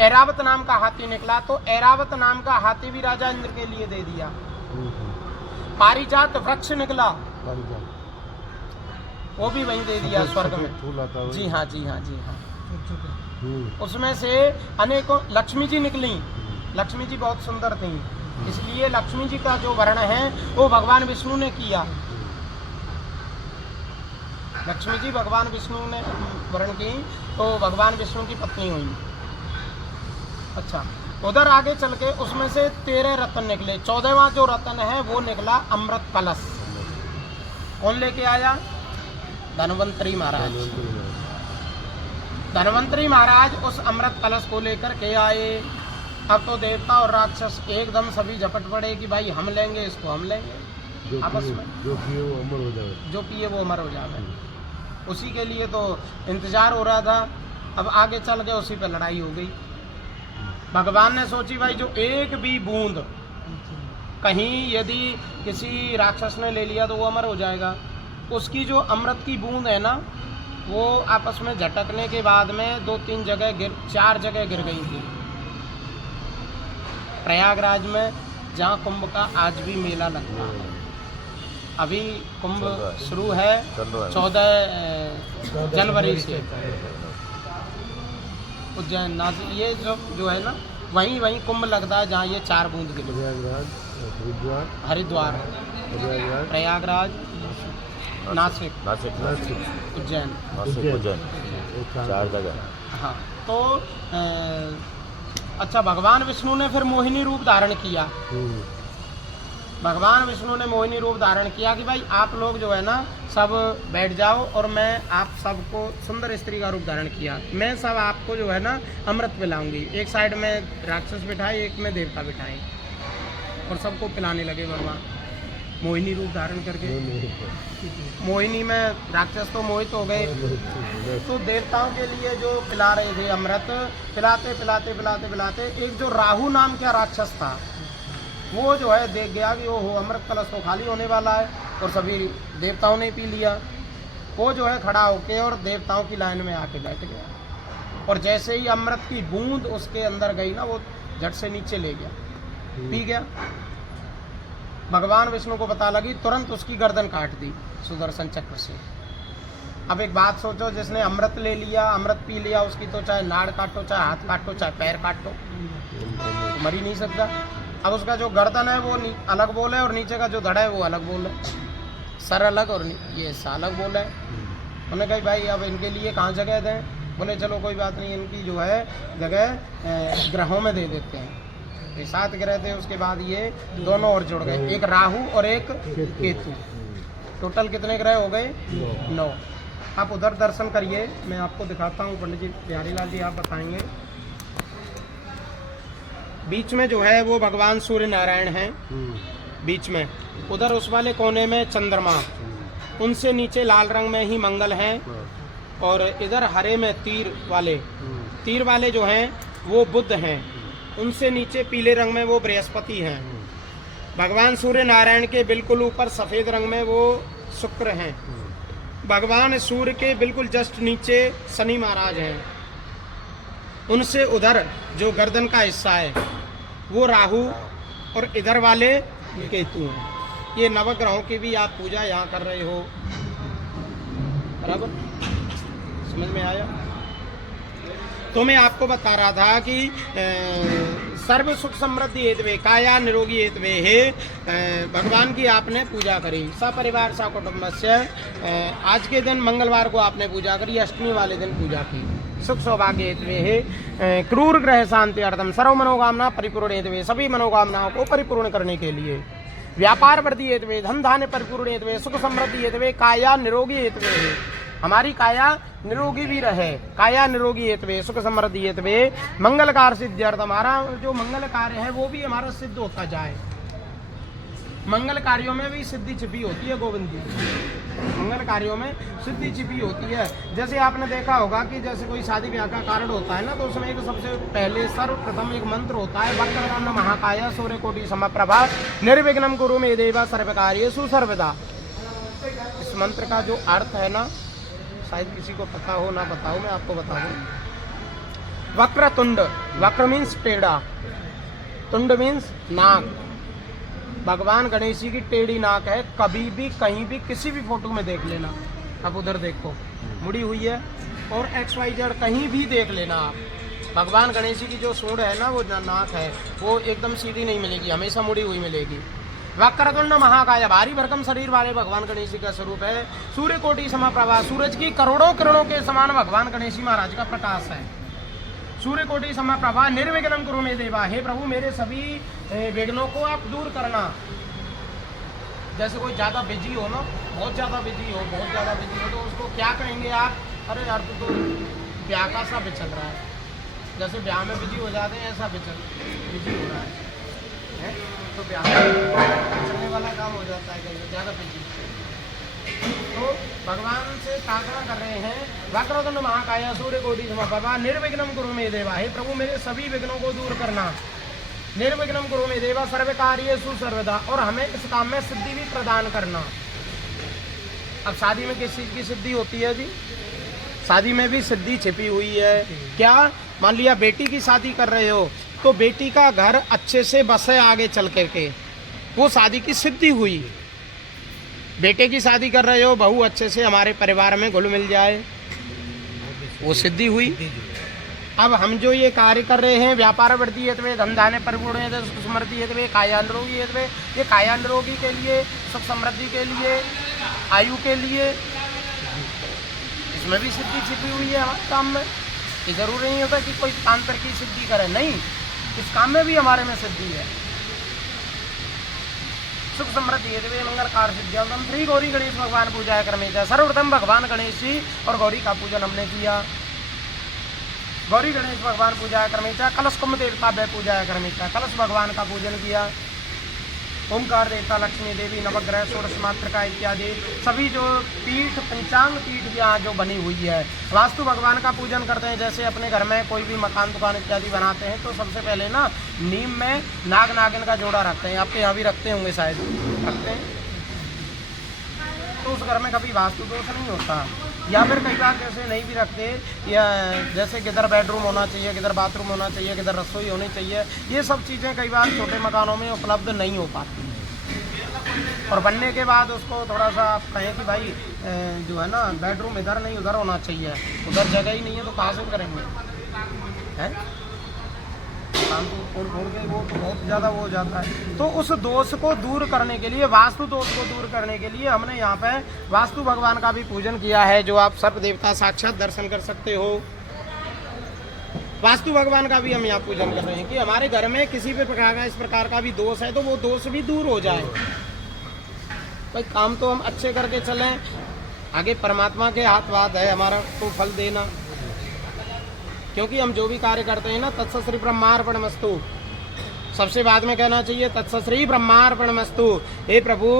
ऐरावत नाम का हाथी निकला, तो ऐरावत नाम का हाथी भी राजा इंद्र के लिए दे दिया। पारिजात वृक्ष निकला, वो भी वहीं दे दिया स्वर्ग में। जी हाँ जी हाँ जी हाँ। उसमें से अनेकों लक्ष्मी जी निकली, लक्ष्मी जी बहुत सुंदर थी, इसलिए लक्ष्मी जी का जो वर्ण है वो भगवान विष्णु ने किया। लक्ष्मी जी भगवान विष्णु ने वर्ण की, तो भगवान विष्णु की पत्नी हुई। अच्छा, उधर आगे चल के उसमें से 13 रत्न निकले। 14वां जो रत्न है वो निकला अमृत कलश। कौन लेके आया? धन्वंतरी महाराज। धन्वंतरी महाराज उस अमृत कलश को लेकर के आए। अब तो देवता और राक्षस एकदम सभी झपट पड़े कि भाई हम लेंगे इसको, हम लेंगे आपस में। जो पिए वो अमर हो जाए, जो पिए वो अमर हो जाए। उसी के लिए तो इंतजार हो रहा था। अब आगे चल के उसी पे लड़ाई हो गई। भगवान ने सोची भाई जो एक भी बूंद कहीं यदि किसी राक्षस ने ले लिया तो वो अमर हो जाएगा। उसकी जो अमृत की बूंद है ना, वो आपस में झटकने के बाद में 2-3 जगह 4 जगह गिर गई थी। प्रयागराज में जहाँ कुंभ का आज भी मेला लगता है, अभी कुंभ शुरू है 14 जनवरी से। उज्जैन नासिक ये जो है ना, वहीं कुंभ लगता है जहाँ ये 4 बूंद गिरे। हरिद्वार, प्रयागराज, नासिक, उज्जैन, 4 जगह। हाँ, तो अच्छा, भगवान विष्णु ने फिर मोहिनी रूप धारण किया। भगवान विष्णु ने मोहिनी रूप धारण किया कि भाई आप लोग जो है ना सब बैठ जाओ, और मैं आप सबको, सुंदर स्त्री का रूप धारण किया, मैं सब आपको जो है ना अमृत पिलाऊंगी। एक साइड में राक्षस बिठाए, एक में देवता बिठाए, और सबको पिलाने लगे भगवान मोहिनी रूप धारण करके। मोहिनी में राक्षस तो मोहित हो गए, तो देवताओं के लिए जो पिला रहे थे अमृत, पिलाते पिलाते पिलाते पिलाते एक जो राहु नाम का राक्षस था, वो जो है देख गया कि ओहो अमृत कलश तो खाली होने वाला है, और सभी देवताओं ने पी लिया। वो जो है खड़ा होके और देवताओं की लाइन में आके बैठ गया, और जैसे ही अमृत की बूंद उसके अंदर गई ना, वो झट से नीचे ले गया, पी गया। भगवान विष्णु को पता लगी, तुरंत उसकी गर्दन काट दी सुदर्शन चक्र से। अब एक बात सोचो, जिसने अमृत ले लिया, अमृत पी लिया, उसकी तो चाहे नाड़ काटो, चाहे हाथ काटो, चाहे पैर काटो, तो मर ही नहीं सकता। अब उसका जो गर्दन है वो अलग बोल है, और नीचे का जो धड़ा है वो अलग बोल है, सर अलग और ये सा अलग बोल है। उन्होंने कहा भाई अब इनके लिए कहाँ जगह दें? बोले चलो कोई बात नहीं, इनकी जो है जगह ग्रहों में दे देते हैं। 7 ग्रह थे, उसके बाद ये दोनों और जुड़ गए, एक राहु और एक केतु। टोटल कितने ग्रह हो गए? 9। आप उधर दर्शन करिए, मैं आपको दिखाता हूँ। पंडित जी, प्यारीलाल जी, आप बताएंगे। बीच में जो है वो भगवान सूर्य नारायण हैं, बीच में। उधर उस वाले कोने में चंद्रमा, उनसे नीचे लाल रंग में ही मंगल हैं, और इधर हरे में तीर वाले जो हैं वो बुध हैं, उनसे नीचे पीले रंग में वो बृहस्पति हैं। भगवान सूर्य नारायण के बिल्कुल ऊपर सफ़ेद रंग में वो शुक्र हैं। भगवान सूर्य के बिल्कुल जस्ट नीचे शनि महाराज हैं। उनसे उधर जो गर्दन का हिस्सा है वो राहु, और इधर वाले केतु हैं। ये नवग्रहों की भी आप पूजा यहाँ कर रहे हो, बराबर? समझ में आया? तो मैं आपको बता रहा था कि सर्व सुख समृद्धि हेतवे काया निरोगी हेतवे है, भगवान की आपने पूजा करी सपरिवार सकुटुंब से। आज के दिन मंगलवार को आपने पूजा करी, अष्टमी वाले दिन पूजा की। सुख सौभाग्य हेतवे है, क्रूर ग्रह शांति अर्थम, सर्व मनोकामना परिपूर्ण हेतवे, सभी मनोकामनाओं को परिपूर्ण करने के लिए। व्यापार वृद्धि हेतवे, धन धान्य परिपूर्ण हेतवे, सुख समृद्धि हेतवे, काया निरोगी हेतवे है, हमारी काया निरोगी भी रहे, काया निरोगी हेतवे, सुख समृद्धि हेतवे, मंगल कार्य सिद्ध्यर्थ, हमारा जो मंगल कार्य है वो भी हमारा सिद्ध होता जाए। मंगल कार्यों में भी सिद्धि छिपी होती है गोविंद जी, मंगल कार्यों में सिद्धि छिपी होती है। जैसे आपने देखा होगा कि जैसे कोई शादी ब्याह का कारण होता है ना, तो उसमें एक सबसे पहले सर्वप्रथम एक मंत्र होता है, वक्रतुंड महाकाय सूर्यकोटि समप्रभा निर्विघ्नं कुरु मे देव सर्वकार्येषु सर्वदा। इस मंत्र का जो अर्थ है ना, शायद किसी को पता हो ना पता हो, मैं आपको बता दूं। वक्रतुंड, वक्र मीन्स टेढ़ा, तुंड मीन्स नाक। भगवान गणेश जी की टेढ़ी नाक है, कभी भी कहीं भी किसी भी फोटो में देख लेना। अब उधर देखो मुड़ी हुई है, और XYZ कहीं भी देख लेना आप, भगवान गणेश जी की जो सूंड है ना, वो नाक है, वो एकदम सीधी नहीं मिलेगी, हमेशा मुड़ी हुई मिलेगी। वक्रतुंड महाकाय, भारी भरकम शरीर वाले भगवान गणेश जी का स्वरूप है। सूर्य कोटि समप्रभा, सूरज की करोड़ों किरणों के समान भगवान गणेश जी महाराज का प्रकाश है। सूर्य कोटि समप्रभा, निर्विघ्नं कुरु मे देवा, हे प्रभु मेरे सभी विघ्नों को आप दूर करना। जैसे कोई ज़्यादा बिजी हो ना, बहुत ज़्यादा बिजी हो, बहुत ज़्यादा बिजी हो, तो उसको क्या कहेंगे आप? अरे यार तू तो ब्याह का सा बिचल रहा है। जैसे ब्याह में बिजी हो जाते हैं, ऐसा बिजी हो रहा है? तो ब्याह चलने वाला काम हो जाता है कहीं ज़्यादा बिजी। तो भगवान से प्रार्थना कर रहे हैं, वक्रतुंड महाकाय सूर्य कोटि समप्रभा निर्विघ्नं कुरु मे देवा, हे प्रभु मेरे सभी विघ्नों को दूर करना। निर्विघ्नं कुरु मे देवा सर्व कार्येषु सर्वदा, और हमें इस काम में सिद्धि भी प्रदान करना। अब शादी में किस चीज़ की सिद्धि होती है जी? शादी में भी सिद्धि छिपी हुई है। क्या? मान लिया बेटी की शादी कर रहे हो, तो बेटी का घर अच्छे से बसे आगे चल के, वो शादी की सिद्धि हुई। बेटे की शादी कर रहे हो, बहू अच्छे से हमारे परिवार में घुल मिल जाए, वो सिद्धि हुई। अब हम जो ये कार्य कर रहे हैं, व्यापार वृद्धि हेतवे, धंधाने परिपूर्ण समृद्धि हेतवे, कायानुरोगी हेतवे, ये कायानुरोगी के लिए, सुख समृद्धि के लिए, आयु के लिए, इसमें भी सिद्धि छिपी हुई है हमारे काम में। ये जरूरी नहीं होता कि कोई तांत्रिक की सिद्धि करे, नहीं, इस काम में भी हमारे में सिद्धि है। सुख समृद्धि हेतवे मंगल कार्य सिद्ध्यर्थम श्री गौरी गणेश भगवान पूजा क्रमे च, सर्वप्रथम भगवान गणेश जी और गौरी का पूजन हमने किया। गौरी गणेश भगवान पूजा क्रमे च, कलश कुंभ देवता व पूजा क्रमे च, कलश भगवान का पूजन किया। ओंकार देवता, लक्ष्मी देवी, नवग्रह, षोडश मातृका इत्यादि सभी जो पीठ, पंचांग पीठ यहाँ जो बनी हुई है, वास्तु भगवान का पूजन करते हैं। जैसे अपने घर में कोई भी मकान दुकान इत्यादि बनाते हैं, तो सबसे पहले ना नीम में नाग नागिन का जोड़ा रखते हैं। आपके यहाँ भी रखते होंगे, शायद रखते हैं। तो उस घर में कभी वास्तु दोष नहीं होता। या फिर कई बार जैसे नहीं भी रखते, या जैसे किधर बेडरूम होना चाहिए, किधर बाथरूम होना चाहिए, किधर रसोई होनी चाहिए, ये सब चीज़ें कई बार छोटे मकानों में उपलब्ध नहीं हो पाती। और बनने के बाद उसको थोड़ा सा आप कहें कि भाई जो है ना, बेडरूम इधर नहीं उधर होना चाहिए, उधर जगह ही नहीं है, तो कहाँ से करेंगे? हैं काम तो छोड़ के वो तो बहुत ज़्यादा वो हो जाता है। तो उस दोष को दूर करने के लिए, वास्तु दोष को दूर करने के लिए हमने यहाँ पे वास्तु भगवान का भी पूजन किया है, जो आप सर्प देवता साक्षात दर्शन कर सकते हो। वास्तु भगवान का भी हम यहाँ पूजन कर रहे हैं कि हमारे घर में किसी भी प्रकार का इस प्रकार का भी दोष है, तो वो दोष भी दूर हो जाए। भाई काम तो हम अच्छे करके चलें, आगे परमात्मा के हाथ बात है हमारा को फल देना। क्योंकि हम जो भी कार्य करते हैं ना, तत्सत श्री ब्रह्मार्पणमस्तु, सबसे बाद में कहना चाहिए तत्सत श्री ब्रह्मार्पणमस्तु। हे प्रभु,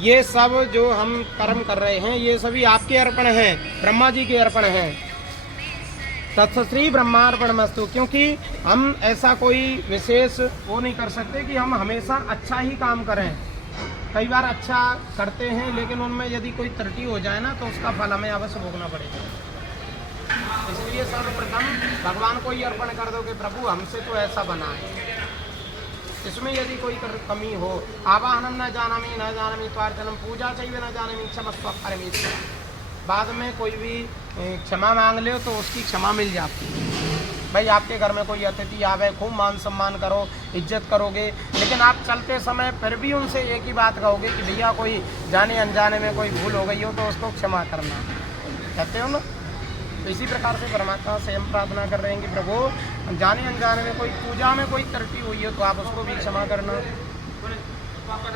ये सब जो हम कर्म कर रहे हैं, ये सभी आपके अर्पण हैं, ब्रह्मा जी के अर्पण हैं। तत्सत श्री ब्रह्मार्पणमस्तु, क्योंकि हम ऐसा कोई विशेष वो नहीं कर सकते कि हम हमेशा अच्छा ही काम करें। कई बार अच्छा करते हैं, लेकिन उनमें यदि कोई त्रुटि हो जाए ना, तो उसका फल हमें अवश्य भोगना पड़ेगा। इसलिए सर्वप्रथम भगवान को ही अर्पण कर दो कि प्रभु हमसे तो ऐसा बना है, इसमें यदि कोई कमी हो, आवाहनम न जानामि त्वार्चनम पूजा चाहिए न जानामि क्षमस्व परमेश्वर, बाद में कोई भी क्षमा मांग ले तो उसकी क्षमा मिल जाती है। भाई आपके घर में कोई अतिथि आवे, खूब मान सम्मान करो, इज्जत करोगे, लेकिन आप चलते समय फिर भी उनसे एक ही बात कहोगे कि भैया कोई जाने अनजाने में कोई भूल हो गई हो तो उसको क्षमा करना, कहते हो ना। तो इसी प्रकार से परमात्मा से हम प्रार्थना कर रहे हैं कि प्रभु जाने अनजाने में कोई पूजा में कोई त्रुटि हुई हो तो आप उसको भी क्षमा करना।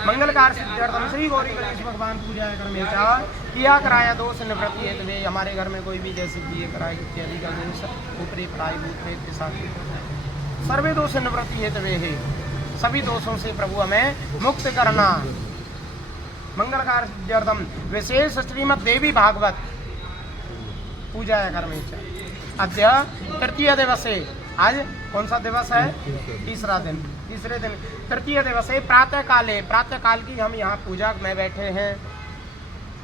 मंगल कार्य सिद्ध्यर्थम श्री गौरी गणेश भगवान पूजा क्रमे च, किया कराया दोष निवृत्ति हेतु वे, हमारे घर में कोई भी जैसे किए कराई इत्यादि का दोष, ऊपरी पढ़ाई भूत के साथ सर्वे दोष निवृत्ति हेतु वे है, सभी दोषों से प्रभु हमें मुक्त करना। मंगल कार्य सिद्ध्यर्थम विशेष श्रीमद देवी भागवत पूजा क्रमे च, अद्य तृतीय दिवस है। आज कौन सा दिवस है? तीसरा दिन, तीसरे दिन तृतीय दिवस है। प्रातः काल की हम यहाँ पूजा में बैठे हैं।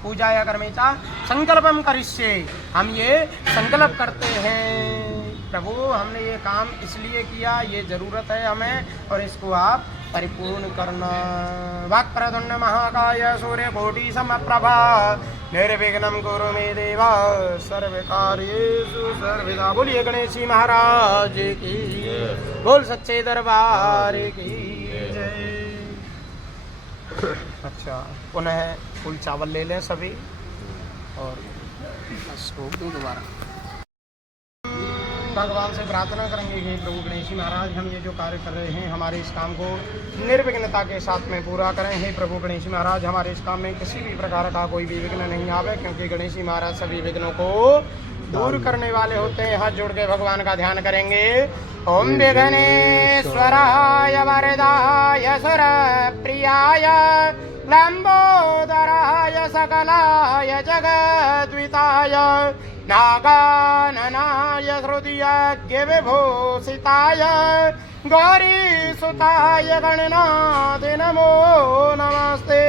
पूजा या कर्मेचा संकल्पम करिष्ये, हम ये संकल्प करते हैं प्रभु हमने ये काम इसलिए किया, ये जरूरत है हमें और इसको आप परिपूर्ण करना। वाक्प्रतुंड महाकाय सूर्यकोटि समप्रभा निर्विघ्नं कुरु मे देवा सर्वकार्येषु सर्वदा। बोलिए गणेश जी महाराज की, बोल सच्चे दरबार की जय। अच्छा, पुनः फूल चावल ले लें सभी और बस रोक दूँ दोबारा। भगवान से प्रार्थना करेंगे कि प्रभु गणेश जी महाराज हम ये जो कार्य कर रहे हैं हमारे इस काम को निर्विघ्नता के साथ में पूरा करें। हे प्रभु गणेश जी महाराज हमारे इस काम में किसी भी प्रकार का कोई भी विघ्न नहीं आवे, क्योंकि गणेश जी महाराज सभी विघ्नों को दूर करने वाले होते हैं। हाथ जोड़ के भगवान का ध्यान करेंगे। ओम विघ्नेश्वराय वरदाय सुर प्रियाय लंबोदराय सकलाय जगद्विताय नागाननाय हृदयज्ञ विभूषिताय गौरीसुताय गणनाथ नमो नमस्ते।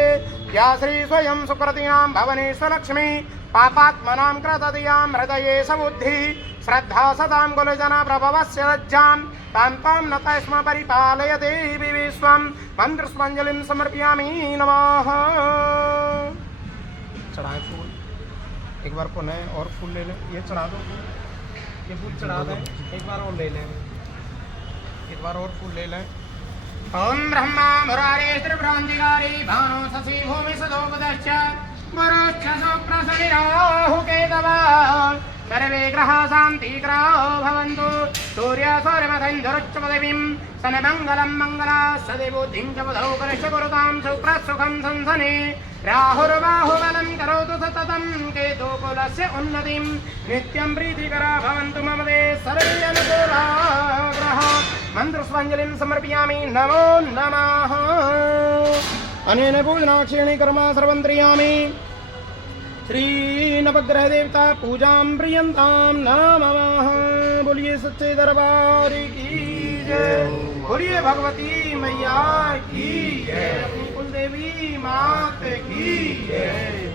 या श्री स्वयं सुकृतीनां भवनेश्वरलक्ष्मी पापात्मनां कृतधियां हृदये सबुद्धि श्रद्धा सदां कुलजना प्रभवस्य लज्जां तां तां नतः स्म परिपालय देवी विश्वं मन्त्रस्मञ्जलिं समर्पयामि नमः। चढ़ाएं फूल एक बार पुनः और फूल ले लें। ये चढ़ा दो, ये फूल चढ़ा दें, एक बार और ले लें, एक बार और फूल ले लें। ओम ब्रह्मा मुरारे त्रिभुवनाधिकारी भानु शशि भूमि सदोपदश्च गुरुश्च शुक्रशनिराहु केतवः सर्वे ग्रहाः शान्तिग्रहाः भवन्तु। सूर्य सौरमथेन्दुरुच्च पदवीं सन्मङ्गलं मङ्गला सदेवोद्धिं च बुधौ कनिष्ठ कुरुतां सुप्रसुखं संसने राहुर्बाहुबलं करोतु सततं केतु कुलस्य उन्नतिं नित्यं प्रीतिकरा भवन्तु मम ते सर्वे अनुकूलाः ग्रहाः। मन्त्रस्वाञ्जलिं समर्पयामि नमो नमः। अनेन पूजनाक्षेणे कर्मा सर्वन्त्रियामि। श्री नवग्रह देवता पूजां प्रियंतां नमः। बोलिए सच्चे दरबार की जय, बोलिए भगवती मैया की जय, अपनी कुलदेवी मात की जय।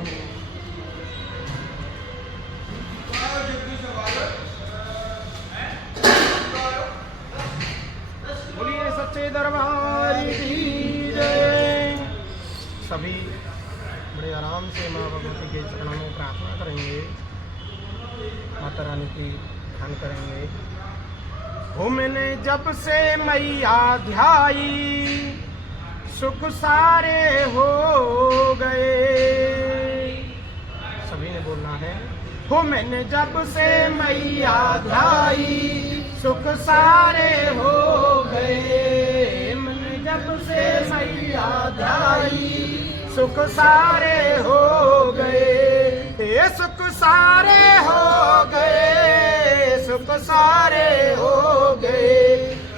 बोलिए सच्चे दरबार की जय। सभी बड़े आराम से माँ भगवती के चरणों में प्रार्थना करेंगे, माता रानी की ध्यान करेंगे। हो मैंने जब से मैया ध्याई सुख सारे हो गए। सभी ने बोलना है। हो मैंने जब से मैया ध्याई सुख सारे हो गए। मैंने जब से मैया ध्याई सुख सारे हो गए। ये सुख सारे हो गए, सुख सारे हो गए।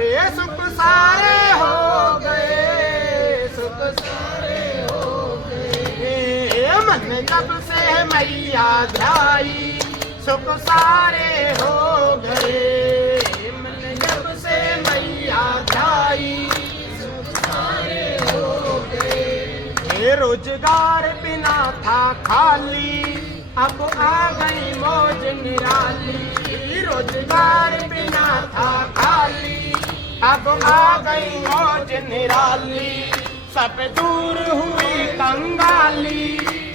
ये सुख सारे हो गए, सुख सारे हो गए। मन जब से मैया ध्याई सुख सारे हो गए। मन जब से मैया ध्याई सुख सारे हो गए। रोजगार बिना था खाली अब आ गई मौज निराली। रोजगार बिना था खाली अब आ गई मौज निराली। सब दूर हुई कंगाली,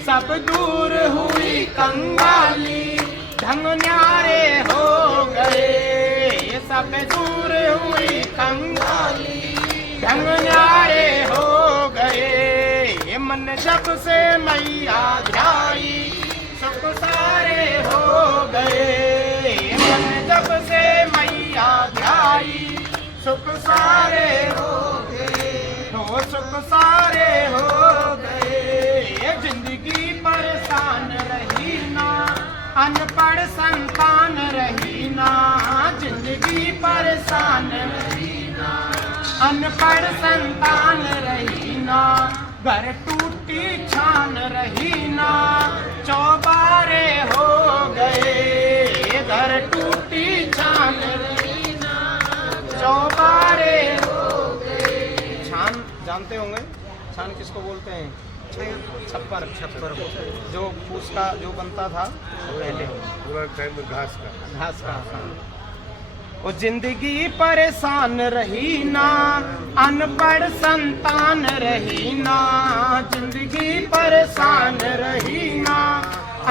सब दूर हुई कंगाली। ढंग न्यारे हो गए, सब दूर हुई कंगाली। ढंग न्यारे हो गए। मन जब से मैया ध्याई सुख सारे हो गए। मन जब से मैया ध्याई सुख सारे हो गए। हो सुख सारे हो गए। जिंदगी परेशान रही ना, अनपढ़ संतान रही ना। जिंदगी परेशान रही ना, अनपढ़ संतान रही ना। घर टूटी छान रही ना, चौबारे हो गए। घर टूटी छान रही ना, चौबारे हो गए। छान जानते होंगे, छान किसको बोलते हैं? छप्पर। छप्पर जो फूस का जो बनता था पहले, पूरा टाइम में घास का। घास का। वो जिंदगी परेशान रही ना, अनपढ़ संतान रही ना, जिंदगी परेशान रही ना,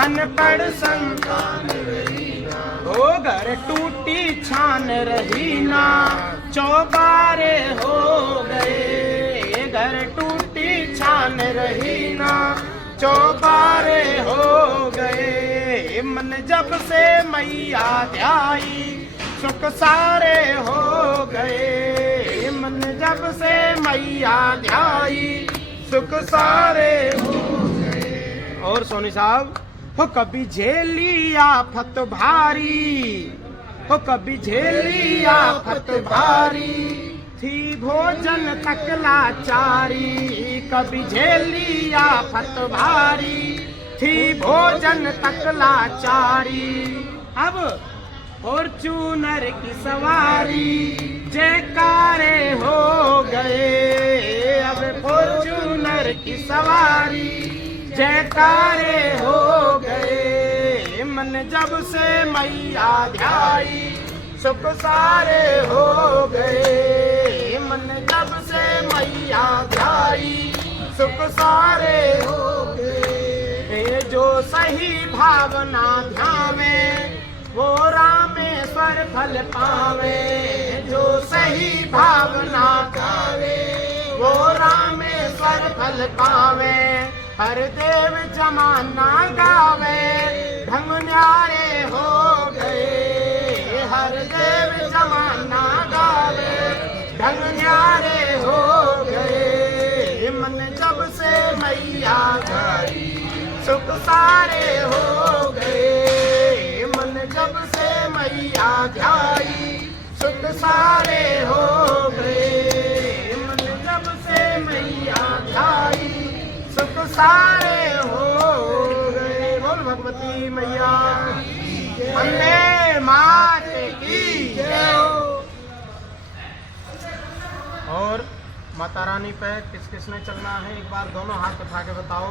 अनपढ़ संतान रही ना, ओ घर टूटी छान रही ना, चौबारे हो गए, घर टूटी छान रही ना, चौबारे हो गए। मन जब से मैया ध्याई सुख सारे हो गए, मन जब से मैया ध्याई सुख सारे हो गए। और सोनी साहब, हो कभी झेली आफत भारी, हो कभी झेली आफत भारी, थी भोजन तक लाचारी, कभी झेली आफत भारी, थी भोजन तक लाचारी। अब फॉर्च्यूनर की सवारी जयकारे हो गए, अब फॉर्च्यूनर की सवारी जयकारे हो गए। मन जब से मैया ध्याई सुख सारे हो गए, मन जब से मैया ध्याई सुख सारे हो गए। जो सही भावना ध्यावे वो रामेश्वर फल पावे, जो सही भावना ध्यावे वो रामेश्वर फल पावे। हर देव जमाना गावे ढंग न्यारे हो गए, हर देव जमाना गावे ढंग न्यारे हो गए। मन जब से मैया गाई सुख सारे हो गए, मन जब से मैया ध्याई सुख सारे हो गए, मन जब से मैया ध्याई सुख सारे हो गए। बोल भगवती मैया वंदे माते की जय हो। और माता रानी पे किस किस ने चलना है, एक बार दोनों हाथ उठा के बताओ।